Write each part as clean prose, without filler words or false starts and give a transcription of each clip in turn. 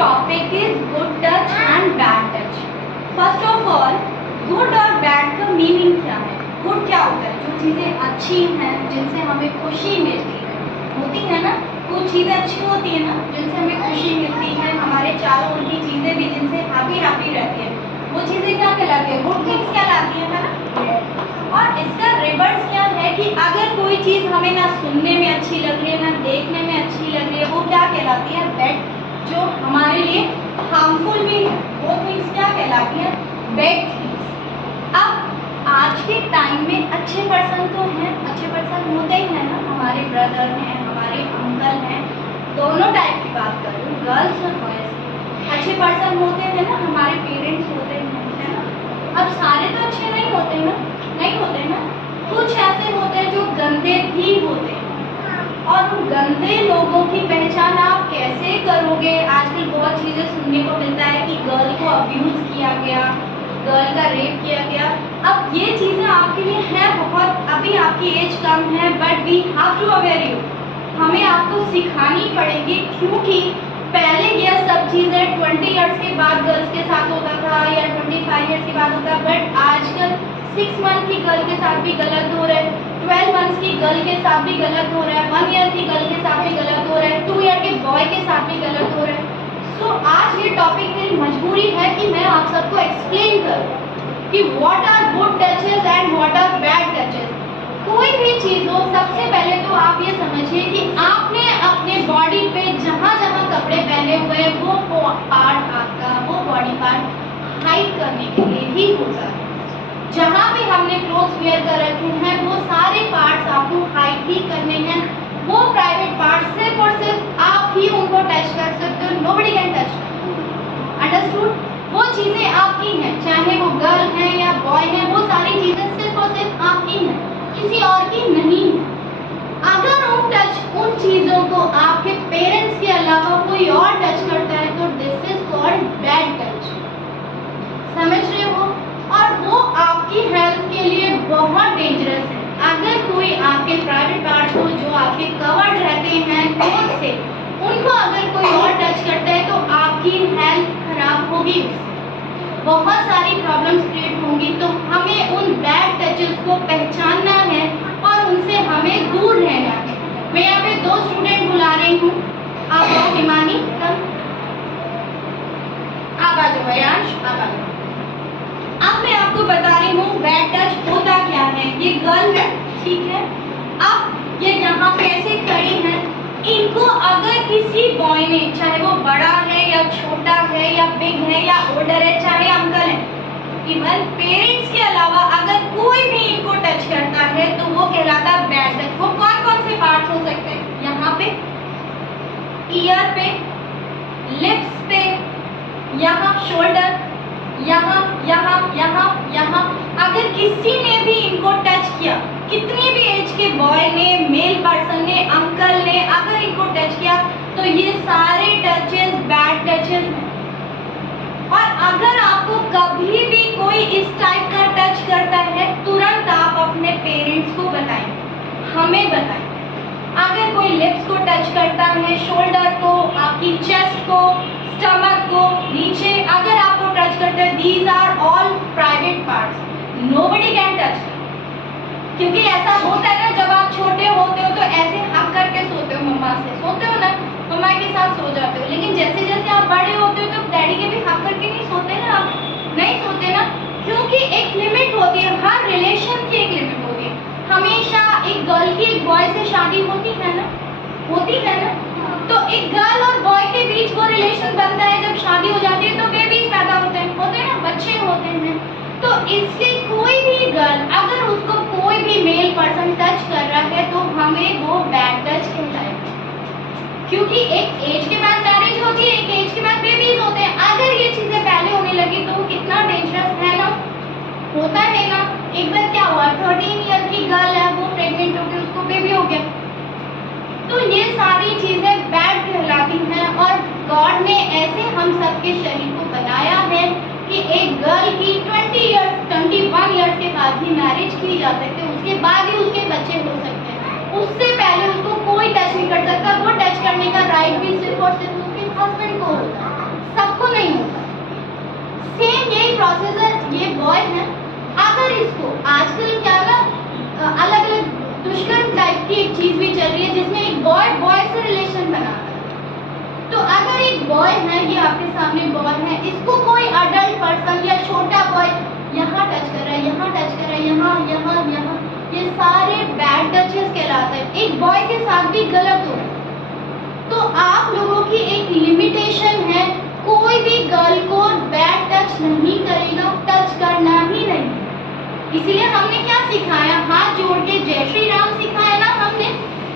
topic is good touch and bad touch. First of all, good और bad का meaning क्या है? Good क्या होता है? जो चीज़ें अच्छी हैं, जिनसे हमें खुशी मिलती है, होती है ना? कुछ चीज़ें अच्छी होती है ना, जिनसे हमें खुशी मिलती है, हमारे चारों ओर की चीज़ें भी जिनसे हैप्पी रहती है, वो चीज़ें क्या कहलाती है? गुड थिंग्स कहलाती है ना? और इसका रिवर्स क्या है कि अगर कोई चीज़ हमें ना सुनने में अच्छी लग रही है, ना देखने में अच्छी लग रही है, वो क्या कहलाती है? बैड, जो हमारे लिए हार्मफुल भी है, वो थिंग्स क्या कहलाती है? Bad things. अब आज के टाइम में अच्छे पर्सन तो हैं, अच्छे पर्सन होते ही हैं ना, हमारे ब्रदर हैं, हमारे अंकल हैं, दोनों टाइप की बात कर रही हूँ, गर्ल्स और बॉयज़। अच्छे पर्सन होते हैं ना, हमारे पेरेंट्स होते हैं, है ना? अब सारे तो अच्छे नहीं होते ना, नहीं होते ना, कुछ ऐसे होते हैं जो गंदे भी होते हैं। और उन गंदे लोगों की पहचान आप कैसे करोगे? आजकल बहुत चीज़ें सुनने को मिलता है कि गर्ल को अब्यूज़ किया गया, गर्ल का रेप किया गया। अब ये चीज़ें आपके लिए हैं बहुत, अभी आपकी एज कम है, but we have to aware you, हमें आपको सिखानी पड़ेगी, क्योंकि पहले ये सब चीज़ें 20 ईयर्स के बाद गर्ल्स के साथ होता था या 25 ईयर्स के बाद होता, बट आजकल 6 मंथ की गर्ल के साथ भी गलत हो रहा है, 12 मंथ्स की गर्ल के साथ भी गलत हो रहा है, 1 ईयर की गर्ल के साथ भी गलत हो रहा है, 2 ईयर के बॉय के साथ भी गलत हो रहा है। सो आज ये टॉपिक मेरी मजबूरी है कि मैं आप सबको एक्सप्लेन करूँ कि what are good touches and what are bad touches. कोई भी चीज़ हो, सबसे पहले तो आप ये समझिए कि आपने अपने बॉडी पे जहाँ जहाँ कपड़े पहने हुए हैं, वो पार्ट आपका, वो बॉडी पार्ट हाइड करने के लिए ही होता है। जहाँ भी हमने क्लोथ्स वेयर कर रखे हैं, वो सारे पार्ट्स आपको हाइड ही करने हैं। वो प्राइवेट पार्ट्स सिर्फ और सिर्फ आप ही उनको टच कर सकते हो, नोबडी कैन टच। अंडरस्टूड? वो चीज़ें आपकी हैं, चाहे वो गर्ल है या बॉय है, वो सारी चीज़ें सिर्फ और सिर्फ आपकी हैं, किसी और की नहीं है। अगर उन चीज़ों को आपके पेरेंट्स के अलावा कोई और टच करता है तो this is called bad touch. समझ रहे हो? और वो आपकी हेल्थ के लिए बहुत डेंजरस है। अगर कोई आपके प्राइवेट पार्ट्स को जो आपके कवर्ड रहते हैं क्लोथ से, उनको अगर कोई और टच करता है तो आपकी हेल्थ खराब होगी, बहुत सारी प्रॉब्लम्स क्रिएट होंगी। तो हमें उन बैड टचेस को पहचानना है और उनसे हमें दूर रहना है। मैं यहाँ पे 2 स्टूडेंट बुला रही हूँ, आप आओ। हिमानी, आप आ जाओ। आयांश, आप आ जाओ। अब मैं आपको बता रही हूँ बैड टच होता क्या है। ये गर्ल है, ठीक है? अब ये यहाँ पे ऐसे खड़ी है, इनको अगर किसी बॉय ने, चाहे वो बड़ा है या छोटा है या बिग है या ओल्डर है, चाहे अंकल है, इवन पेरेंट्स के अलावा अगर कोई भी इनको टच करता है तो वो कहलाता है बैड टच। वो कौन कौन से पार्ट्स हो सकते हैं? यहाँ पे, ईयर पे, लिप्स पे, यहाँ शोल्डर, यहाँ यहाँ यहाँ यहाँ। अगर किसी ने भी इनको टच किया, कितने भी एज के बॉय ने, मेल पर्सन ने, अंकल ने अगर इनको टच किया तो ये सारे टचेस बैड टचेस हैं। और अगर आपको कभी भी कोई इस टाइप का टच करता है, तुरंत आप अपने पेरेंट्स को बताएं, हमें बताएं। अगर कोई लिप्स को टच करता है, शोल्डर को, आपकी चेस्ट को, स्टमक को, नीचे अगर आपको टच करता है, these are all private parts, nobody can touch. क्योंकि ऐसा होता है ना, जब आप छोटे होते हो तो ऐसे हक करके सोते हो, मम्मा से सोते हो ना, मम्मा के साथ सो जाते हो। लेकिन जैसे जैसे आप बड़े होते हो तो डैडी के भी हक करके नहीं सोते ना, आप नहीं सोते ना, क्योंकि एक लिमिट होती है, हर रिलेशन की एक लिमिट होती है। हमेशा एक गर्ल की एक बॉय से शादी होती है ना, होती है ना? तो एक गर्ल और बॉय के बीच वो रिलेशन बनता है, जब शादी हो जाती है तो बेबीज पैदा होते हैं ना, बच्चे होते हैं। तो इससे कोई भी गर्ल अगर उसको कोई भी मेल पर्सन टच कर रहा है तो हमें वो बैड टच कहलाएगा, क्योंकि एक एज के बाद मैरिज होती है, एक एज के बाद बेबीज होते हैं। अगर ये चीजें पहले होने लगी तो वो कितना डेंजरस है ना, होता है ना। एक बार क्या हुआ, 13 ईयर की गर्ल है, वो प्रेग्नेंट हो गई, उसको बेबी हो गया। तो ये सारी चीजें बैड कहलाती हैं। और गॉड ने ऐसे हम सबके शरीर को बनाया है कि एक गर्ल की 21 ईयर्स के बाद ही मैरिज की जा सकती है, उसके बाद ही उसके बच्चे हो सकते हैं। उससे पहले उसको कोई टच नहीं कर सकता। वो टच करने का राइट भी सिर्फ और सिर्फ उसके हस्बैंड को होता है। प्रोसेस है, ये बॉय है, अगर इसको आजकल क्या ना अलग अलग दुष्कर्म टाइप की एक चीज भी चल रही है जिसमें एक बॉय बॉय से रिलेशन बनाता है। तो अगर एक बॉय है, ये आपके सामने बॉय है, इसको कोई अडल्ट पर्सन या छोटा बॉय यहाँ टच कर रहा है, यहाँ टच कर रहा है, यहाँ यहाँ यहाँ, ये सारे बैड टचेस कहलाते हैं। एक बॉय के साथ भी गलत हो रहा है। तो आप लोगों की एक लिमिटेशन है, कोई भी गर्ल को बैड टच नहीं करेगा, टच करना ही नहीं। इसीलिए हमने क्या सिखाया, हाथ जोड़ के जय श्री राम सिखाया ना हमने,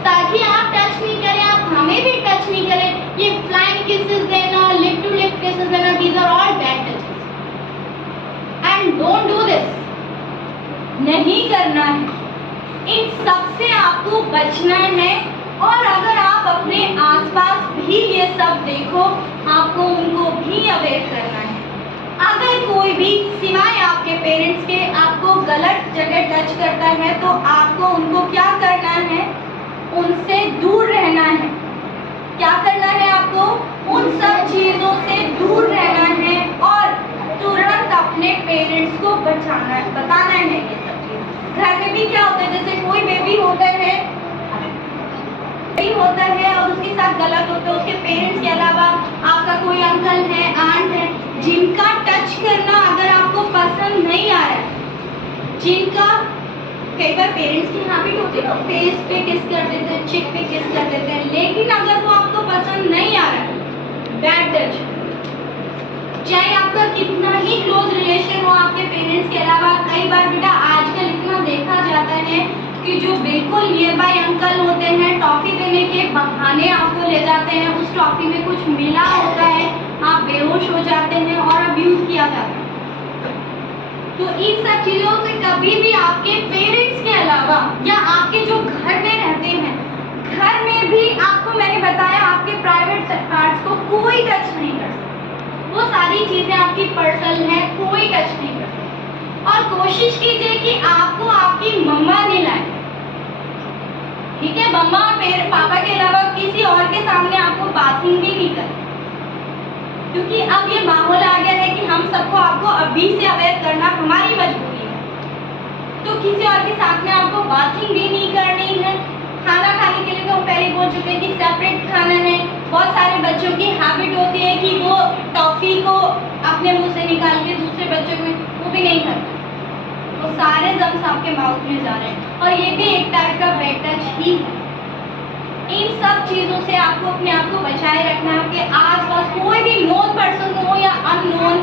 ताकि आप टच नहीं करें, आप हमें भी टच नहीं करें। ये फ्लाइंग किसेस देना, लिप टू लिप किसेस देना, these are all bad touches and don't do this. नहीं करना है, इन सब से आपको बचना है। और अगर आप अपने आसपास भी ये सब देखो, आपको उनको भी अवेयर करना है। अगर कोई भी सिवाय आपके पेरेंट्स के आपको गलत जगह टच करता है तो आपको उनको क्या करना है, उनसे दूर रहना है। क्या करना है आपको, उन सब चीज़ों से दूर रहना है और तुरंत अपने पेरेंट्स को बताना है ये सब चीज़। घर में भी क्या होता है, जैसे कोई बेबी होता है और उसके साथ गलत होता है, उसके पेरेंट्स के अलावा आपका कोई अंकल है, आंट है, जिनका टच करना अगर आपको पसंद नहीं आ रहा है, जिनका कई बार पेरेंट्स की हैबिट होती है ना, फेस पे किस कर देते हैं, चिक पे किस कर देते हैं, लेकिन अगर वो आपको पसंद नहीं आ रहा है, बैड टच, चाहे आपका कितना ही क्लोज रिलेशन हो आपके पेरेंट्स के अलावा, कई बार बेटा आजकल इतना देखा जाता है कि जो बिल्कुल नियर बाय अंकल होते हैं, टॉफी देने के बहाने आपको ले जाते हैं, उस टॉफी में कुछ मिला होता है, आप बेहोश हो जाते हैं और अब्यूज किया जाता है। तो इन सब चीजों से कभी भी आपके पेरेंट्स के अलावा या आपके जो घर में रहते हैं, घर में भी आपको मैंने बताया आपके प्राइवेट पार्ट्स को कोई टच नहीं कर सकता। वो सारी चीजें आपकी पर्सनल है, कोई टच नहीं कर सकता। और कोशिश कीजिए कि आपको आपकी मम्मा ने लाए, ठीक है, मम्मा और मेरे पापा के अलावा किसी और के सामने आपको बाथिंग भी नहीं करनी, क्योंकि अब ये माहौल आ गया है कि हम सबको आपको अभी से अवेयर करना हमारी मजबूरी है। तो किसी और के साथ में आपको बाथिंग भी नहीं करनी है। खाना खाने के लिए तो हम पहले बोल चुके हैं कि सेपरेट खाना है। बहुत सारे बच्चों की हैबिट होती है कि वो टॉफी को अपने मुंह से निकाल के दूसरे बच्चों में, वो भी नहीं करते, वो सारे जम्स आपके माउथ में जा रहे हैं और ये भी एक टाइप का बैड टच ही है। इन सब चीज़ों से आपको अपने आप को बचाए रखना है। आपके आसपास कोई भी नोन पर्सन हो या अननोन,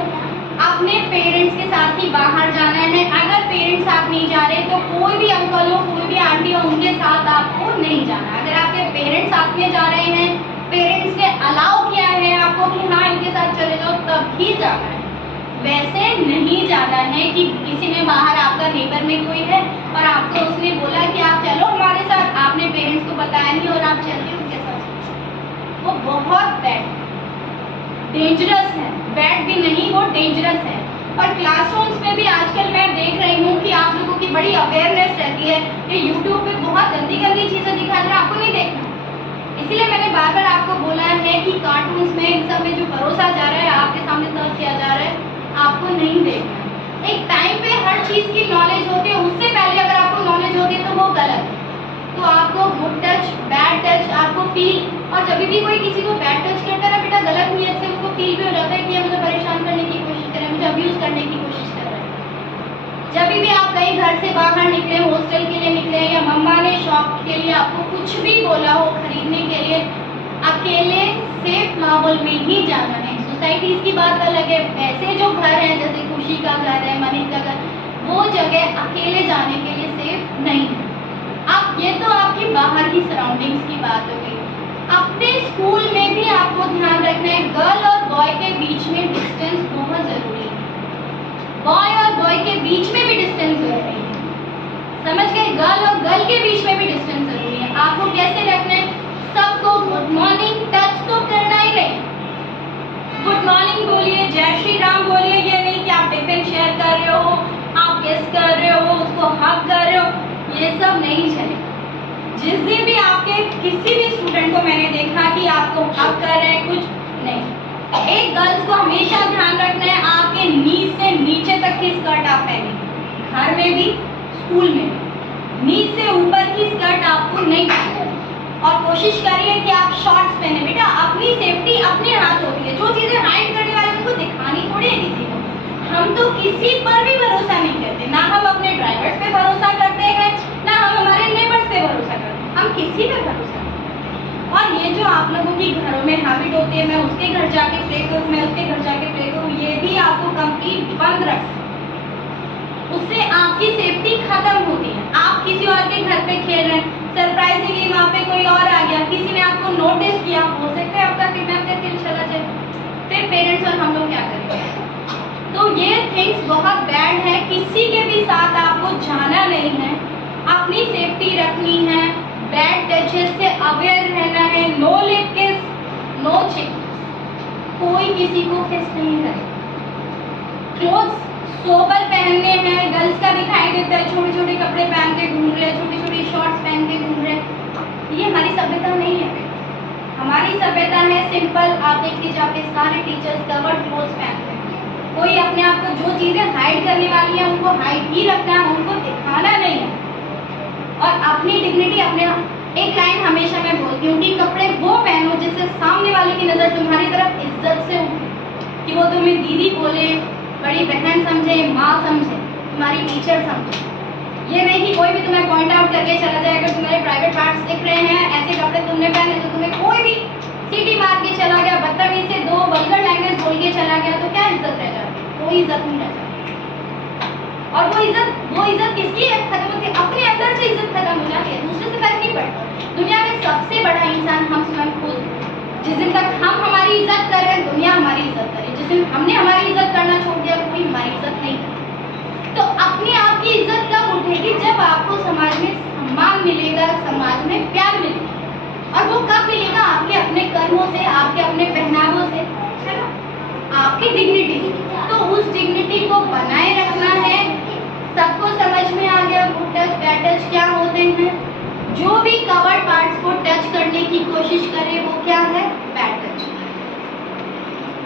अपने पेरेंट्स के साथ ही बाहर जाना है। अगर पेरेंट्स साथ नहीं जा रहे तो कोई भी अंकल हो, कोई भी आंटी हो, उनके साथ आपको नहीं जाना। अगर आपके पेरेंट्स साथ में जा रहे हैं, पेरेंट्स ने अलाउ किया है आपको कि हाँ इनके साथ चले जाओ, तब ही जाना है। वैसे नहीं जाना है कि किसी ने बाहर, आपका नेबर में कोई है और आपको उसने बोला कि आप चलो हमारे साथ, आपने पेरेंट्स को बताया नहीं और आप चल रहे उनके साथ, वो बहुत बैड, डेंजरस है। बैड भी नहीं, वो डेंजरस है। और क्लासरूम्स में भी आजकल मैं देख रही हूँ कि आप लोगों की बड़ी अवेयरनेस रहती है कि यूट्यूब पे बहुत गंदी गंदी चीज़ें दिखा रहे हैं, आपको नहीं देखना। इसीलिए मैंने बार बार आपको बोला है कि कार्टून्स में, इन सब में जो परोसा जा रहा है, आपके सामने सर्व किया जा रहा है, आपको नहीं देखना। एक टाइम पे हर चीज़ की नॉलेज होती है, उससे पहले अगर आपको नॉलेज होती है तो वो गलत है। तो आपको गुड टच, बैड टच आपको फील, और जब भी कोई किसी को बैड टच करता है ना बेटा, गलत नीयत से उसको फील भी हो जाता है कि ये मुझे परेशान करने की कोशिश कर रहा है, मुझे अब्यूज़ करने की कोशिश कर रहा है। जब भी आप कहीं घर से बाहर निकले, हॉस्टल के लिए निकले या मम्मा ने शॉप के लिए आपको कुछ भी बोला हो खरीदने के लिए, अकेले सेफ माहौल में ही जाना है। सोसाइटीज़ की बात अलग है, वैसे जो घर हैं जैसे खुशी का घर है, मनीष का घर, वो जगह अकेले जाने के लिए सेफ नहीं है। आप ये तो आपकी बाहर की सराउंडिंग्स की बात हो गई। अपने स्कूल में भी आपको ध्यान रखना है, गर्ल और बॉय के बीच में डिस्टेंस बहुत ज़रूरी है। बॉय और बॉय के बीच में भी डिस्टेंस ज़रूरी है, समझ गए? गर्ल और गर्ल के बीच में भी डिस्टेंस ज़रूरी है। आपको कैसे रखना है? सबको गुड मॉर्निंग टच तो करना ही नहीं। गुड मॉर्निंग बोलिए, जय श्री राम बोलिए, ये नहीं कि आप टिफिन शेयर कर रहे हो, आप किस कर रहे हो, उसको हग कर रहे हो, ये सब नहीं चलेगा। जिस दिन भी आपके किसी भी स्टूडेंट को मैंने देखा कि आपको हग कर रहे हैं, कुछ नहीं। एक गर्ल्स को हमेशा ध्यान रखना है, आपके नी से नीचे की स्कर्ट आप पहनेंगे, घर में भी स्कूल में भी। नीचे से ऊपर की स्कर्ट आपको नहीं पहननी और कोशिश करिए कि आप शॉर्ट्स पहने। बेटा अपनी सेफ्टी अपने हाथ होती है, जो चीज़ें हाइड करने वाले उनको दिखानी थोड़ी है किसी को। हम तो किसी पर भी भरोसा नहीं करते, ना हम अपने ड्राइवर्स पे भरोसा करते हैं, ना हम हमारे नेबर्स पे भरोसा करते हैं, हम किसी पे भरोसा नहीं। और ये जो आप लोगों की घरों में हैबिट होती है, मैं उसके घर जाके प्ले करूँ, मैं उसके घर जाके प्ले करूँ, ये भी आपको कंप्लीट बंद रखें। उससे आपकी सेफ्टी खत्म होती है। आप किसी और के घर पे खेल रहे हैं, सरप्राइजिंगली वहाँ पे कोई और आ गया, किसी ने आपको नोटिस किया, हो सकता है आपका किडनैप करके चला जाए, फिर पेरेंट्स और हम लोग क्या करेंगे? तो ये थिंग्स बहुत बैड है, किसी के भी साथ आपको जाना नहीं है, अपनी सेफ्टी रखनी है, बैड टचेस से अवेयर रहना है, नो लिप किस, नो चिक, कोई किसी को किस नहीं करे। क्लोथ्स सोबर पहनने हैं, गर्ल्स का दिखाई देता है छोटे छोटे कपड़े पहन के घूम रहे, छोटी छोटी शॉर्ट्स पहन के घूम रहे, ये हमारी सभ्यता नहीं है। हमारी सभ्यता है सिंपल। आप देख लीजिए आपके सारे टीचर्स कवर्ड क्लोथ्स पहनते हैं, कोई अपने आप को जो चीज़ें हाइड करने वाली है उनको हाइड ही रखना है, उनको दिखाना नहीं है। और अपनी डिग्निटी अपने, एक लाइन हमेशा मैं बोलती हूँ कि कपड़े वो पहनो जिससे सामने वाले की नज़र तुम्हारी तरफ इज्जत से उठे, कि वो तुम्हें दीदी बोले, बड़ी बहन समझे, माँ समझे, तुम्हारी टीचर समझे। ये नहीं कि कोई भी तुम्हें पॉइंट आउट करके चला जाए, अगर तुम्हारे प्राइवेट पार्ट्स दिख रहे हैं, ऐसे कपड़े तुमने पहने, तो तुम्हें कोई भी सीटी मार के चला गया, बदतमीजी से दो वल्गर लैंग्वेज बोल के चला गया, तो क्या इज्जत रह जाती? कोई इज्जत नहीं रह जाती। और वो इज्जत किसकी है खत्म होती है? अपने अंदर से इज्जत खत्म हो जाती है, दूसरे से फर्क नहीं पड़ता। दुनिया में सबसे बड़ा इंसान हम स्वयं खुद। जिस दिन तक हम हमारी इज्जत कर रहे हैं, दुनिया हमारी इज्जत करे। जिस दिन हमने हमारी इज्जत करना छोड़ दिया, कोई हमारी इज्जत नहीं करे। तो अपने आप की इज्जत कब उठेगी? जब आपको समाज में सम्मान मिलेगा, समाज में प्यार मिलेगा। और वो कब मिलेगा? आपके अपने कर्मों से, आपके अपने पहनावों से, है ना, आपकी डिग्निटी से। तो उस डिग्निटी को बनाए रखना है। सबको समझ में आ गया गुड टच बैड टच क्या होते हैं? जो भी कवर्ड पार्ट्स को टच करने की कोशिश करे वो क्या है? Bad touch.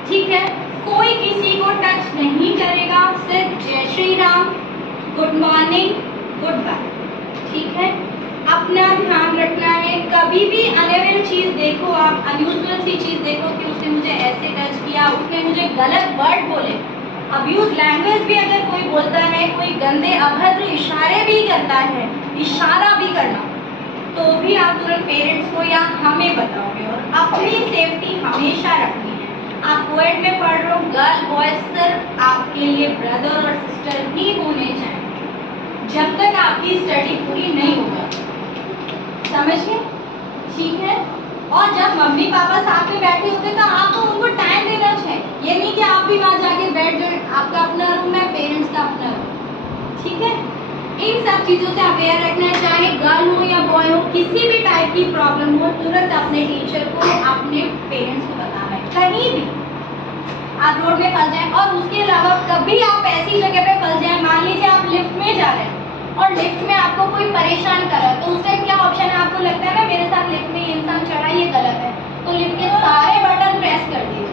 ठीक है, कोई किसी को टच नहीं करेगा, सिर्फ जय Shri Ram, good morning, good bye. ठीक है, अपना ध्यान रखना है। कभी भी अनअवेयर चीज़ देखो, आप अनयूजुअल सी चीज़ देखो कि उसने मुझे ऐसे टच किया, उसने मुझे गलत वर्ड बोले, अब्यूज लैंग्वेज भी अगर कोई बोलता है, कोई गंदे अभद्र इशारे भी करता है, इशारा भी करना, तो भी आप तुरंत पेरेंट्स को या हमें बताओगे। और अपनी सेफ्टी हमेशा रखनी है। आप कोएड में पढ़ रहे हो, गर्ल बॉयज सिर्फ आपके लिए ब्रदर और सिस्टर ही होने चाहिए जब तक आपकी स्टडी पूरी नहीं होगा। समझिए? ठीक है। और जब मम्मी पापा साथ में बैठे होते तो आपको उनको टाइम देना चाहिए। ये नहीं कि आप भी वहाँ जाके बैठ जाए, आपका अपना रूम है, पेरेंट्स का अपना रूम। ठीक है, इन सब चीज़ों से अवेयर रखना है। चाहे गर्ल हो या बॉय हो, किसी भी टाइप की प्रॉब्लम हो, तुरंत अपने टीचर को, अपने पेरेंट्स को बताना है। कहीं भी आप रोड में फंस जाएं, और उसके अलावा कभी आप ऐसी जगह पे फंस जाएं, मान लीजिए आप लिफ्ट में जा रहे हैं और लिफ्ट में आपको कोई परेशान कर रहा है, तो उस टाइम क्या ऑप्शन है? आपको लगता है ना मेरे साथ लिफ्ट में ये इंसान चढ़ा, ये गलत है, तो लिफ्ट के सारे बटन प्रेस कर दीजिए।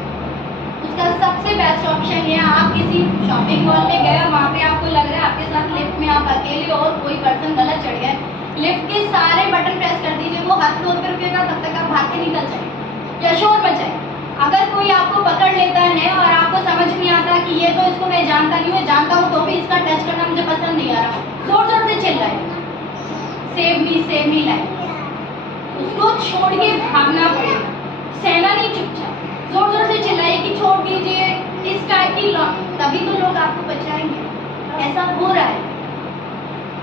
उसका सबसे बेस्ट ऑप्शन ये है, आप किसी शॉपिंग मॉल में गए, वहाँ पे आपको लग रहा है आपके साथ लिफ्ट में आप अकेले हो और कोई पर्सन गलत चढ़ गया, लिफ्ट के सारे बटन प्रेस कर दीजिए। वो हर फ्लोर पर रुकेगा, तब तक आप भाग के निकल जाए या शोर मचाए। अगर कोई आपको पकड़ लेता है और आपको समझ नहीं आता कि ये तो इसको मैं जानता नहीं हूँ, जानता हूँ तो भी इसका टच करना मुझे पसंद नहीं आ रहा, जोर जोर से चिल्लाए, सेव मी लाइफ, उसको छोड़ के भागना पड़ेगा, सहना नहीं, चुपचाप जोर जोर से चिल्लाइए कि छोड़ दीजिए। इस टाइप की तभी तो लोग आपको बचाएंगे। ऐसा हो रहा है,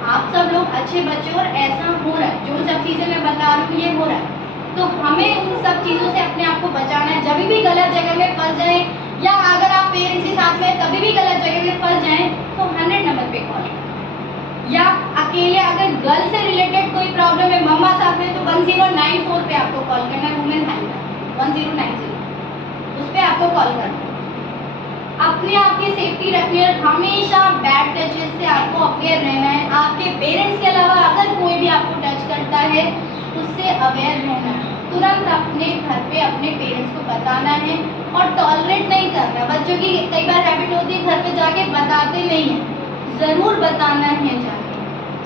आप सब लोग अच्छे बच्चे और ऐसा हो रहा है, जो सब चीज़ें मैं बता रही हूँ ये हो रहा है। तो हमें उन सब चीज़ों से अपने आप को बचाना है। जब भी गलत जगह में फंस जाए, या अगर आप पेरेंट्स के साथ में तभी भी गलत जगह में फंस जाएं, तो 100 नंबर पे कॉल करें। या अकेले अगर गर्ल से रिलेटेड कोई प्रॉब्लम है, मम्मा साथ में, तो 1094 पे आपको कॉल करना है, वुमेन हेल्पलाइन 1090, उस पर आपको कॉल करना है। अपने आप की सेफ्टी रखनी है, हमेशा बैड टचेस से आपको अवेयर रहना है। आपके पेरेंट्स के अलावा अगर कोई भी आपको टच करता है, उससे अवेयर रहना है। तुरंत अपने घर पे अपने पेरेंट्स को बताना है और टॉलरेट नहीं करना। बच्चों की कई बार हैबिट होती है घर पे जाके बताते नहीं है, ज़रूर बताना है जाके,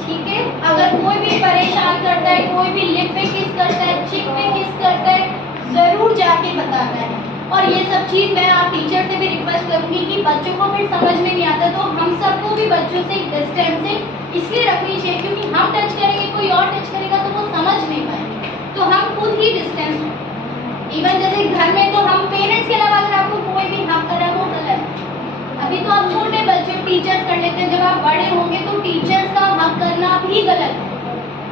ठीक है। अगर कोई भी परेशान करता है, कोई भी लिप पे किस करता है, चिक पे किस करता है, ज़रूर जाके बताना है। और ये सब चीज़ मैं आप टीचर से भी रिक्वेस्ट करूँगी कि बच्चों को फिर समझ में नहीं आता, तो हम सबको भी बच्चों से डिस्टेंसिंग इसलिए रखनी चाहिए क्योंकि हम टच करेंगे, कोई और टच करेगा तो वो समझ नहीं पाएंगे। तो हम खुद ही डिस्टेंस रखें। इवन जैसे घर में तो हम पेरेंट्स के अलावा अगर आपको कोई भी हक करे वो गलत। अभी तो आप छोटे बच्चे टीचर्स कर लेते हैं, जब आप बड़े होंगे तो टीचर्स का हक करना भी गलत है,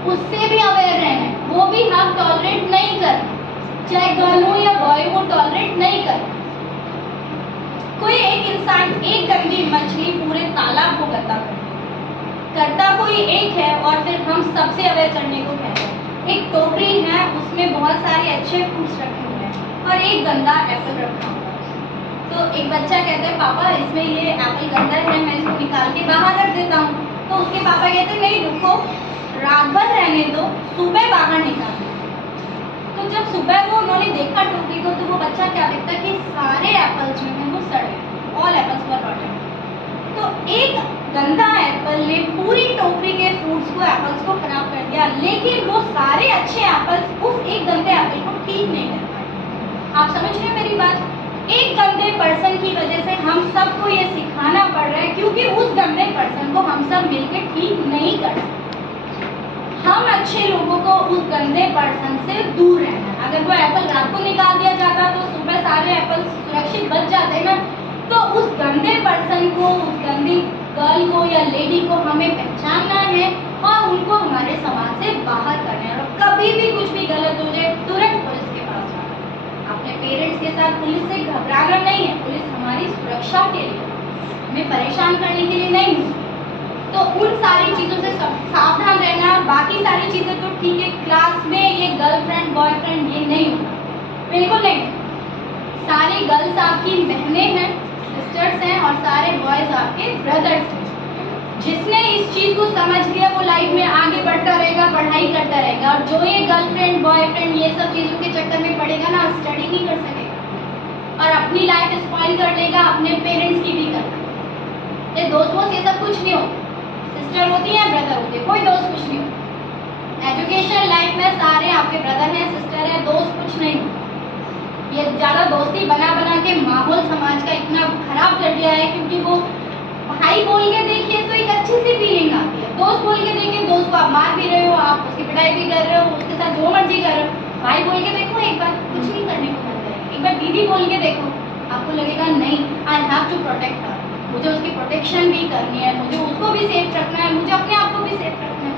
उससे भी अवेयर रहना है। वो भी हक टॉलरेट नहीं करना, चाहे गर्ल हो या बॉय, वो टॉलरेट नहीं करना। कोई एक इंसान एक गंदी मछली पूरे तालाब को गंदा करता कोई एक है और फिर हम सबसे अवेयर करने को कहते हैं। एक टोकरी है, उसमें बहुत सारे अच्छे फ्रूट्स रखे हुए हैं और एक गंदा एप्पल रखा हुआ है। तो एक बच्चा कहता है पापा इसमें ये एप्पल गंदा है, मैं इसको निकाल के बाहर रख देता हूँ। तो उसके पापा कहते हैं नहीं रुको, रात भर रहने दो, सुबह बाहर निकाल दो। तो जब सुबह वो उन्होंने देखा टोकरी को तो वो बच्चा क्या देखता कि सारे एप्पल्स जो हैं वो सड़े, ऑल एप्पल्स वर रॉटन। तो एक गंदा एप्पल ने पूरी टोकरी के फ्रूट्स को, एप्पल्स को खराब कर दिया, लेकिन वो सारे अच्छे एप्पल्स उस एक गंदे एप्पल को ठीक नहीं कर पाए। आप समझ रहे हैं मेरी बात? एक गंदे पर्सन की वजह से हम सबको ये सिखाना पड़ रहा है क्योंकि उस गंदे पर्सन को हम सब मिलकर ठीक नहीं कर सकते। हम अच्छे लोगों को उस गंदे पर्सन से दूर रहना है। अगर वो एप्पल रात को निकाल दिया जाता तो सुबह सारे एप्पल सुरक्षित बच जाते ना। तो उस गंदे पर्सन को, उस गंदी गर्ल को या लेडी को हमें पहचानना है और उनको हमारे समाज से बाहर करना है। और कभी भी कुछ भी गलत हो जाए तुरंत पुलिस के पास जाना है। अपने पेरेंट्स के साथ पुलिस से घबराना नहीं है, पुलिस हमारी सुरक्षा के लिए, हमें परेशान करने के लिए नहीं है। तो उन सारी चीज़ों से सावधान रहना। बाकी सारी चीज़ें तो ठीक है, क्लास में ये गर्लफ्रेंड बॉयफ्रेंड ये नहीं होगा, बिल्कुल नहीं। सारी गर्ल्स आपकी बहनें हैं, सिस्टर्स हैं और सारे बॉयज़ आपके ब्रदर्स हैं। जिसने इस चीज़ को समझ लिया वो लाइफ में आगे बढ़ता रहेगा, पढ़ाई करता रहेगा। और जो ये गर्लफ्रेंड बॉयफ्रेंड ये सब चीज़ों के चक्कर में पड़ेगा ना, स्टडी नहीं कर सकेगा और अपनी लाइफ स्पॉइल कर लेगा, अपने पेरेंट्स की भी कर। ये दोस्त वोस्त ये सब कुछ नहीं होता, सिस्टर होती है ब्रदर होते हैं, कोई दोस्त कुछ नहीं होता। एजुकेशन लाइफ में सारे आपके ब्रदर हैं, सिस्टर है, दोस्त कुछ नहीं होता। ये ज़्यादा दोस्ती बना बना के माहौल समाज का इतना खराब कर दिया है क्योंकि वो भाई बोल के देखिए तो एक अच्छी सी फीलिंग आती है, दोस्त बोल के देखिए दोस्त को आप मार भी रहे हो, आप उसकी पिटाई भी कर रहे हो, उसके साथ जो मर्जी कर रहे हो। भाई बोल के देखो एक बार, कुछ नहीं करने को मिल जाएगा। एक बार दीदी बोल के देखो, आपको लगेगा नहीं I have to protect her, मुझे उसकी प्रोटेक्शन भी करनी है, मुझे उसको भी सेफ रखना है, मुझे अपने आप को भी सेफ रखना है।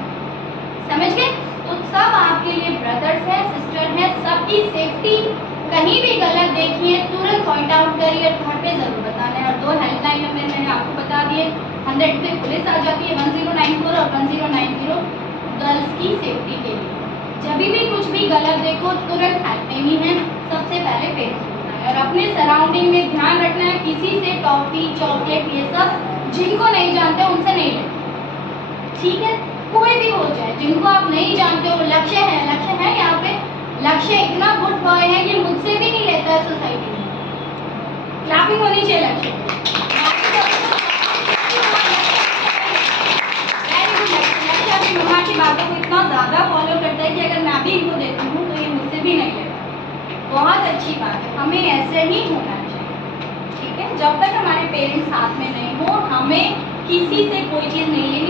समझ गए? तो सब आपके लिए ब्रदर्स हैं, सिस्टर हैं, सबकी सेफ्टी। कहीं भी गलत देखिए तुरंत पॉइंट आउट करिए, घर पे ज़रूर बताना है। और 2 हेल्पलाइन नंबर मैंने आपको बता दिए, 100 पे पुलिस आ जाती है, 1094 और 1090 गर्ल्स की सेफ्टी के लिए। जब भी कुछ भी गलत देखो तुरंत हेल्प लेनी है, सबसे पहले पेरेंट्स को बताना है। और अपने सराउंडिंग में ध्यान रखना है, किसी से टॉफ़ी चॉकलेट ये सब जिनको नहीं जानते उनसे नहीं लेना, ठीक है? कोई भी हो जाए, जिनको आप नहीं जानते हो। लक्ष्य है यहाँ पे, लक्ष्य इतना गुड बॉय है कि मुझसे भी नहीं लेता है सोसाइटी में। क्लैपिंग होनी चाहिए लक्ष्य। लक्ष्य अपनी मम्मा की बातों को इतना ज़्यादा फॉलो करता है कि अगर मैं भी इनको देती हूँ तो ये मुझसे भी नहीं लेता। बहुत अच्छी बात है, हमें ऐसे ही होना चाहिए, ठीक है? जब तक हमारे पेरेंट्स साथ में नहीं हो, हमें किसी से कोई चीज़ नहीं लेनी।